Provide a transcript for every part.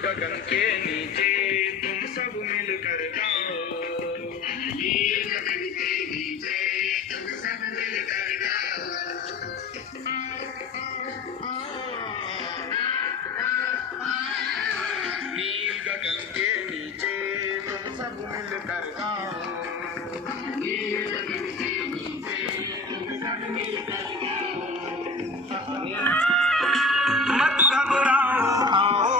गगन के नीचे तुम सब मिलकर गाओ, गगन के नीचे तुम सब मिलकर गाओ। नील गगन के नीचे तुम सब मिलकर गाओ, नील गगन के नीचे तुम सब मिलकर गाओ। मत घबराओ आओ,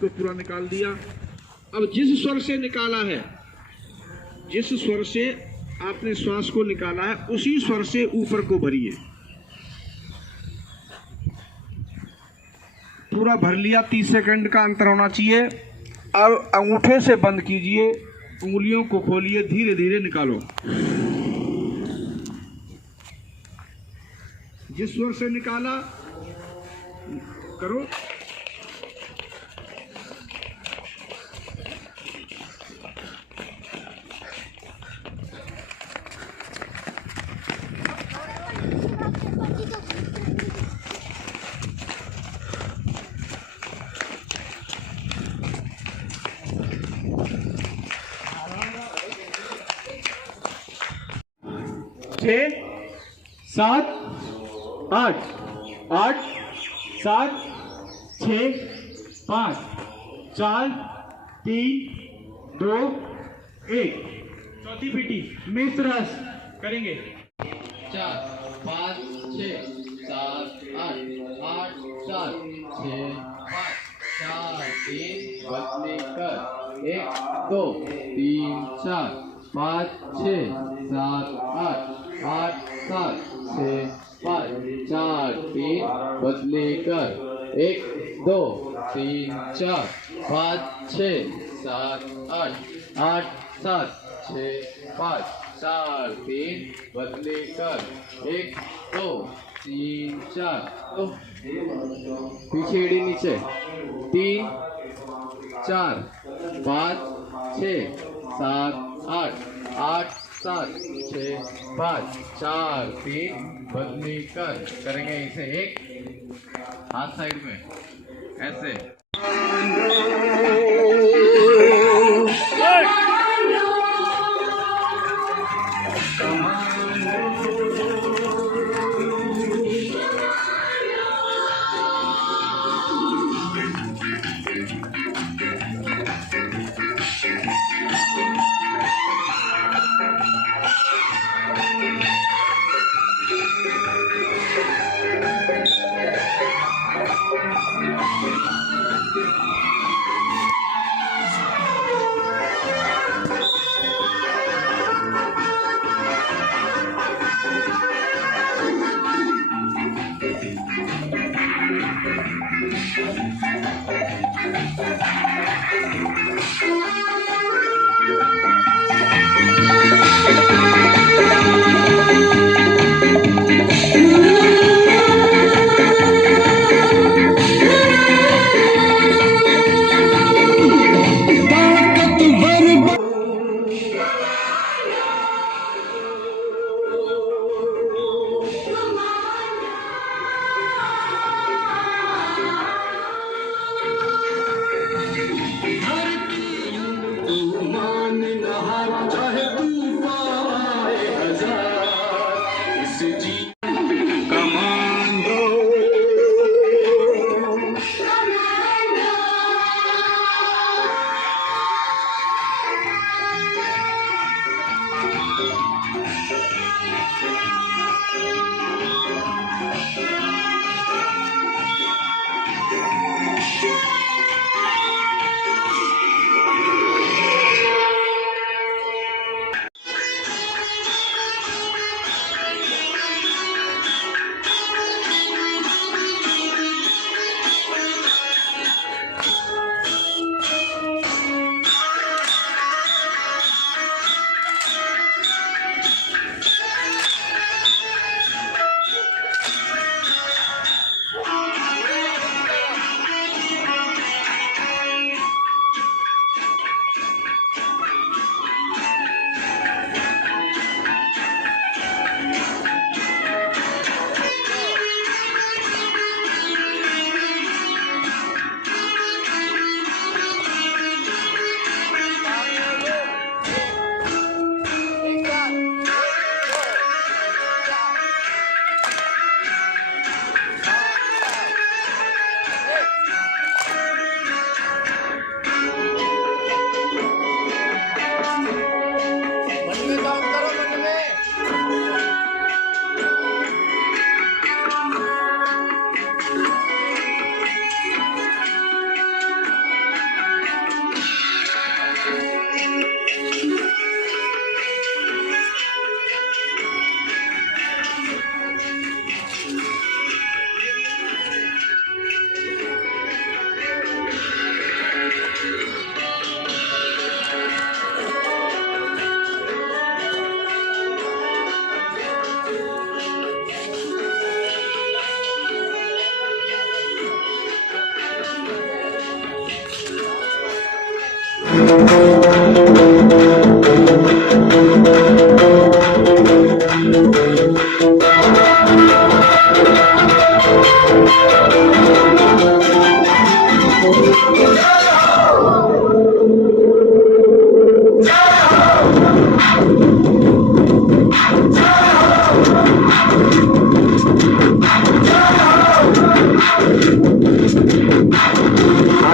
को पूरा निकाल दिया। अब जिस स्वर से निकाला है, जिस स्वर से आपने श्वास को निकाला है, उसी स्वर से ऊपर को भरिए। पूरा भर लिया, 30 सेकंड का अंतर होना चाहिए। अब अंगूठे से बंद कीजिए, उंगलियों को खोलिए, धीरे धीरे निकालो। जिस स्वर से निकाला करो। छः, सात, आठ, 8, 7, 6, 5, 4, 3, 2, 1। चौथी पीटी मिश्र रस करेंगे। 4, 5, 6, 7, 8, 8, 7, 6, 5, 4, 3 बदले कर 1, 2, 3, 4, 5, 6, 7, 8, 8, 7, 6, 5, 4, 3 बदले कर 1, 2, 3, 4, 5, 6, 7, 8, 8, 7, 6, 5, 4, 3 बदले कर 1, 2, 3, 4 पीछे एड़ी नीचे 3, 4, 5, 6, 7, 8, 8, 7, 6, 5, 4, 3 बदली कर करेंगे इसे। एक हाथ साइड में ऐसे।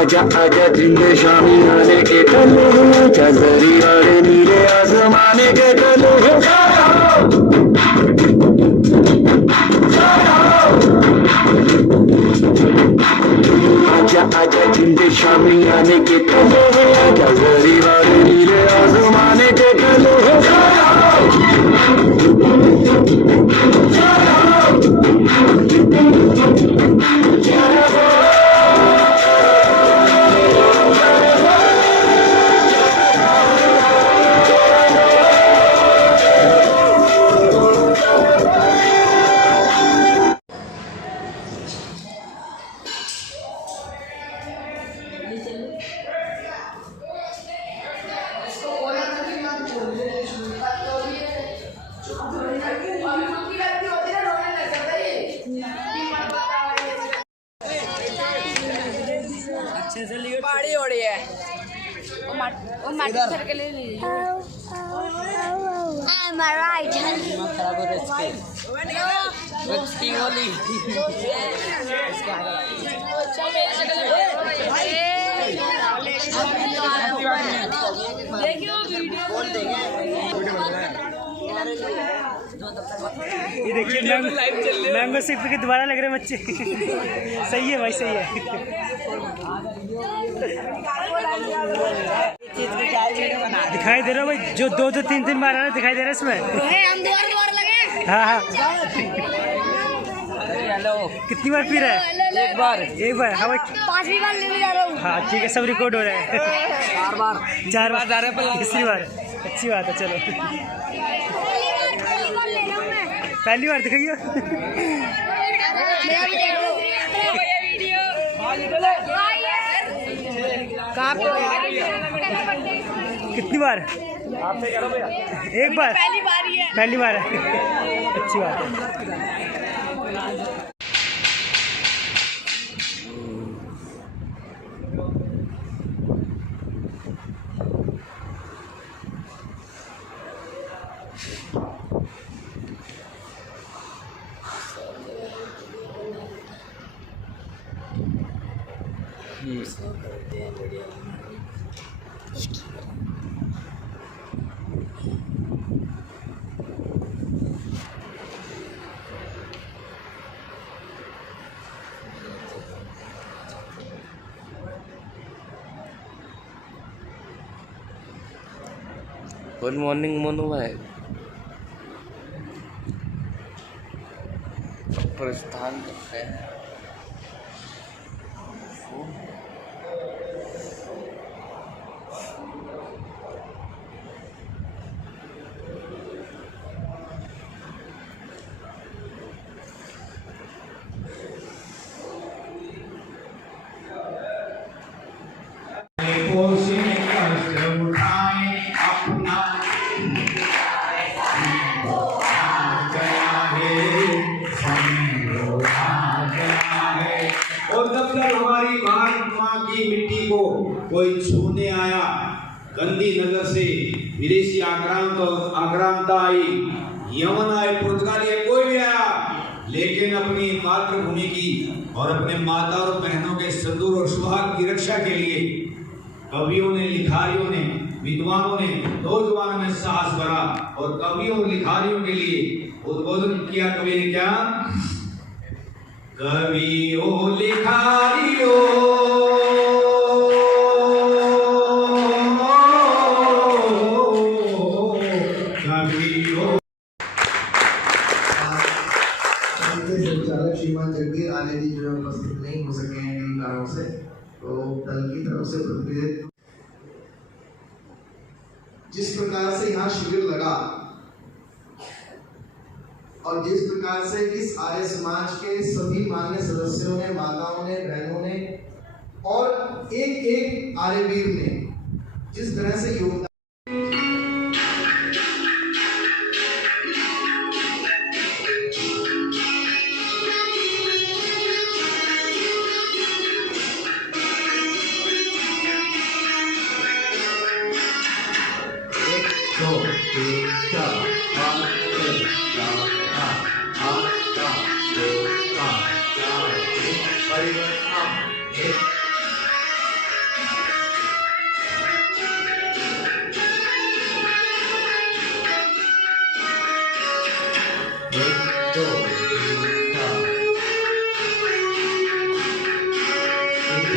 आजा आजा जिंदे शामी आने के तले हैं, चंदरी वाले नीले आसमाने के तले हैं। आजा आजा जिंदे शामी आने के तले हैं, चंदरी वाले नीले आसमाने के तले पहाड़ी हो रही है वो माटी सर के लिए ली I'm alright. ये देखिए मैंगो सिर्फ के दोबारा लग रहे बच्चे। सही है भाई, सही है। दिखाई दे रहा भाई, जो दो तीन बार आ रहा दिखाई दे रहा है इसमें। हम दोबारा लगे। हाँ हाँ। हेलो, कितनी बार पी रहा है? एक बार। हाँ भाई, 5वीं बार लेने जा रहा हूँ। हाँ ठीक है, सब रिकॉर्ड हो रहा है। 4 बार जा रहे हैं, तीसरी बार। अच्छी बात है, चलो। पहली बार दिखाइए। कितनी बार? एक बार। पहली बार है। अच्छी बात है। गुड मॉर्निंग मोनू भाई। प्रस्थान करते हैं। और जब तक हमारी भारत माँ की मिट्टी को कोई छूने आया, गंदी नजर से विदेशी आक्रांता आई, यमन आए, पुर्तगाली आए, कोई भी आया, लेकिन अपनी मातृभूमि की और अपने माता और बहनों के सिंदूर और सुहाग की रक्षा के लिए कवियों ने, लिखारियों ने, विद्वानों ने नौजवानों में साहस भरा और कवियों और लिखारियों के लिए उद्बोधन किया। कवि ने क्या? कवियों लिखारियों संचालक श्रीमान जगबीर आने जी जो उपस्थित नहीं हो सके हैं कई कारणों से, तो दल की तरफ से प्रतिनिधित्व जिस प्रकार से यहाँ शिविर लगा और जिस प्रकार से इस आर्य समाज के सभी मान्य सदस्यों ने, माताओं ने, बहनों ने और एक एक आर्यवीर ने जिस तरह से योगदान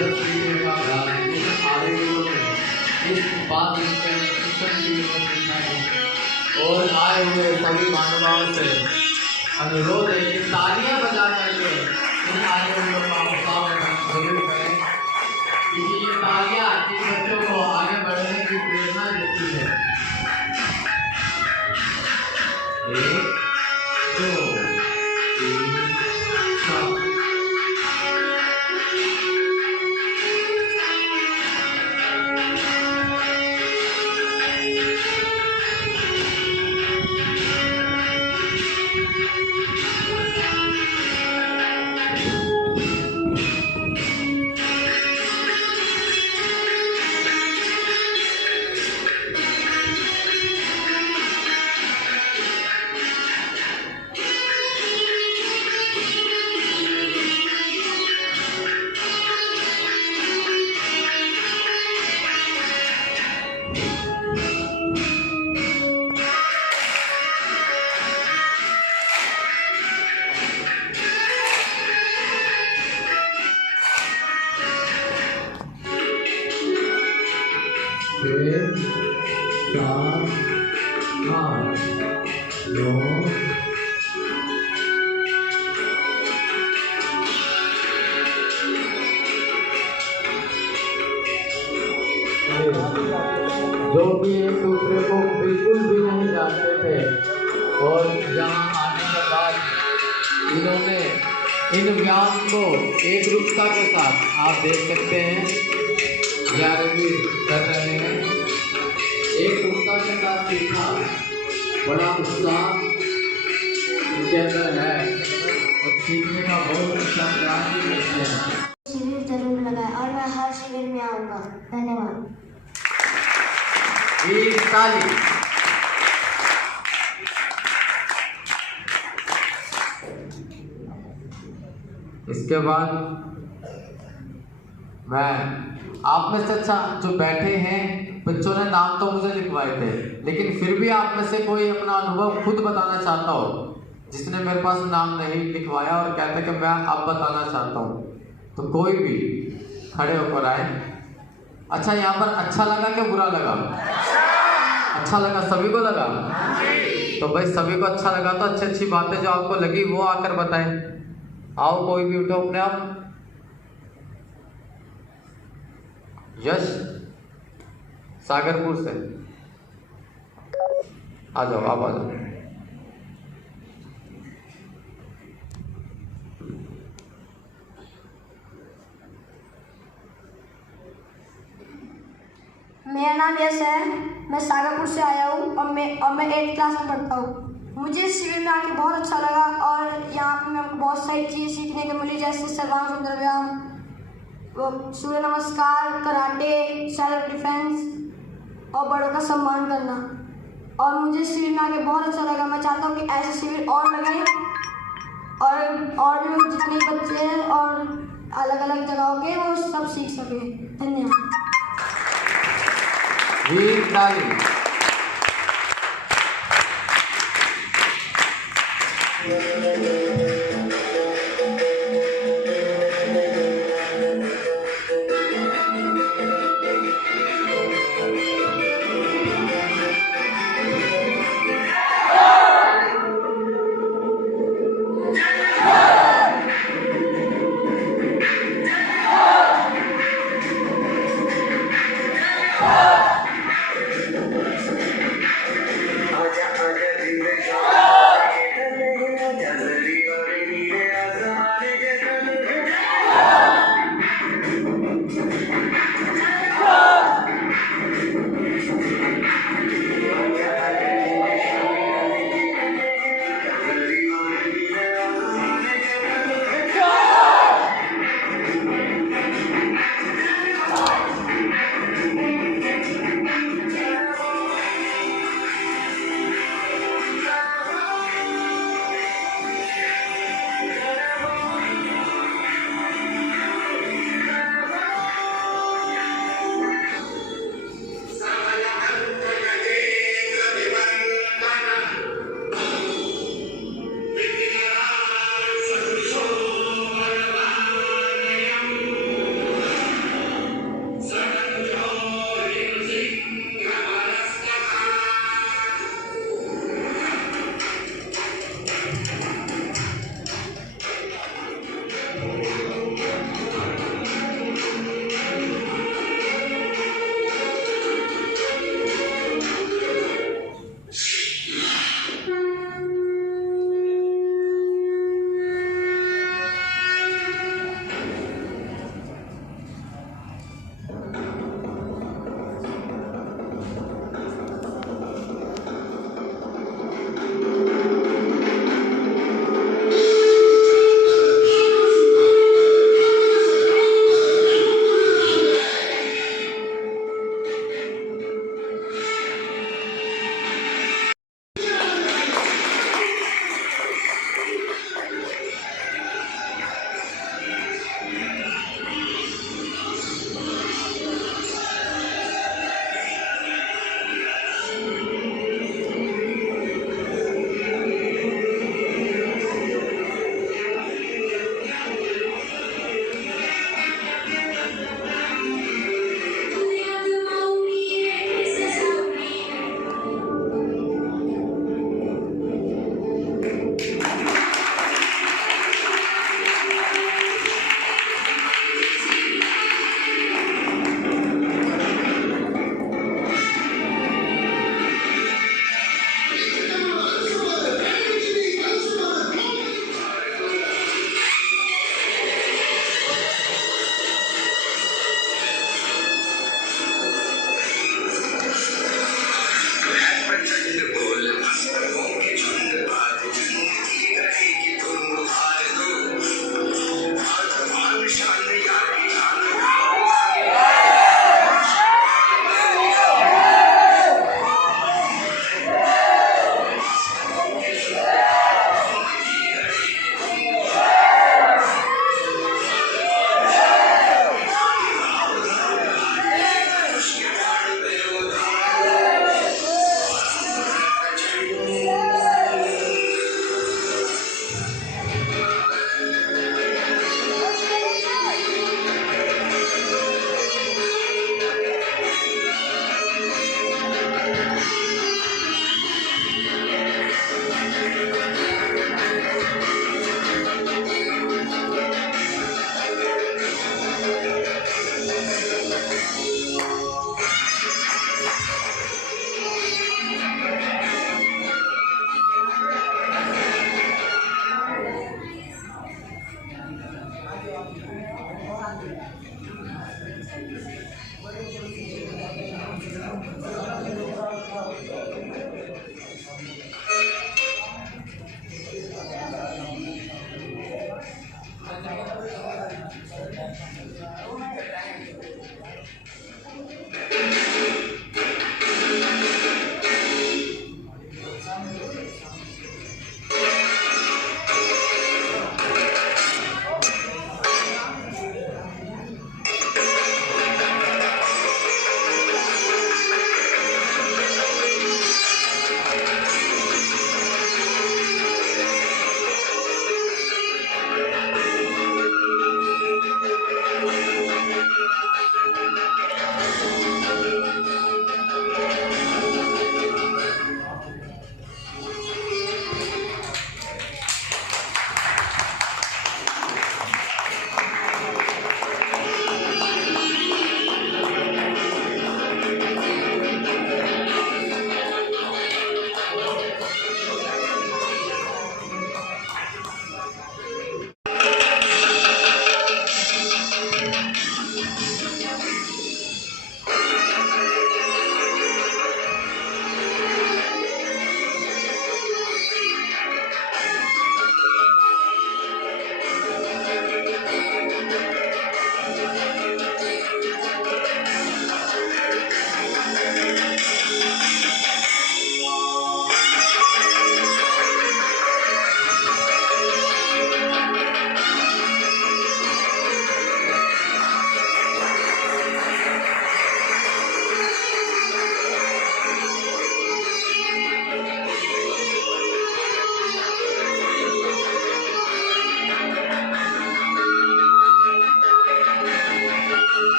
गलत सीखने का अभ्यास इन आवेदकों में इस बात शिक्षण की सीखा है और आए हुए सभी मानवाओं से अनुरोध है कि तालियां बजा करके इन आने हुए स्वागत जरूर करें, क्योंकि ये तालियां इन बच्चों को आगे बढ़ने की प्रेरणा देती है। 1 2 3 4 जो कि एक दूसरे को बिल्कुल भी नहीं जानते थे और यहाँ आने के बाद इन्होंने इन व्यास को एक रूपता के साथ आप देख सकते हैं 11वीं कर रहे हैं, एक रूपता के साथ सीखा, बड़ा उत्साह इनके अंदर है और सीखने का बहुत अच्छा प्रयास भी करते हैं। शिविर जरूर लगाए और मैं हर शिविर में आऊँगा। धन्यवाद। ताली। इसके बाद मैं आप में से अच्छा जो बैठे हैं बच्चों ने नाम तो मुझे लिखवाए थे, लेकिन फिर भी आप में से कोई अपना अनुभव खुद बताना चाहता हो, जिसने मेरे पास नाम नहीं लिखवाया और कहते कि मैं अब बताना चाहता हूँ, तो कोई भी खड़े होकर आए। अच्छा, यहाँ पर अच्छा लगा कि बुरा लगा? अच्छा लगा, सभी को लगा? तो भाई सभी को अच्छा लगा तो अच्छी अच्छी बातें जो आपको लगी वो आकर बताएं। आओ, कोई भी उठो अपने आप। यश सागरपुर से आ जाओ, आप आ जाओ। मेरा नाम यश है, मैं सागरपुर से आया हूँ और मैं 8th क्लास में पढ़ता हूँ। मुझे इस शिविर में आके बहुत अच्छा लगा और यहाँ पे मैं बहुत सारी चीज़ सीखने को मिली, जैसे सर्वांग सुंदर व्यायाम, सूर्य नमस्कार, कराटे, सेल्फ डिफेंस और बड़ों का सम्मान करना। और मुझे इस शिविर में आके बहुत अच्छा लगा। मैं चाहता हूँ कि ऐसे शिविर और लगाएं और भी जितने बच्चे हैं और अलग अलग जगहों के वो सब सीख सकें। धन्यवाद।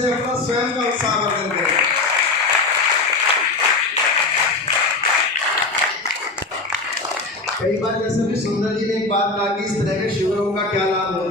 से अपना स्वयं का उत्साह वर्धन करें। कई बार जैसे भी सुंदर जी ने एक बात कहा कि इस तरह के शिविरों का क्या लाभ होता है।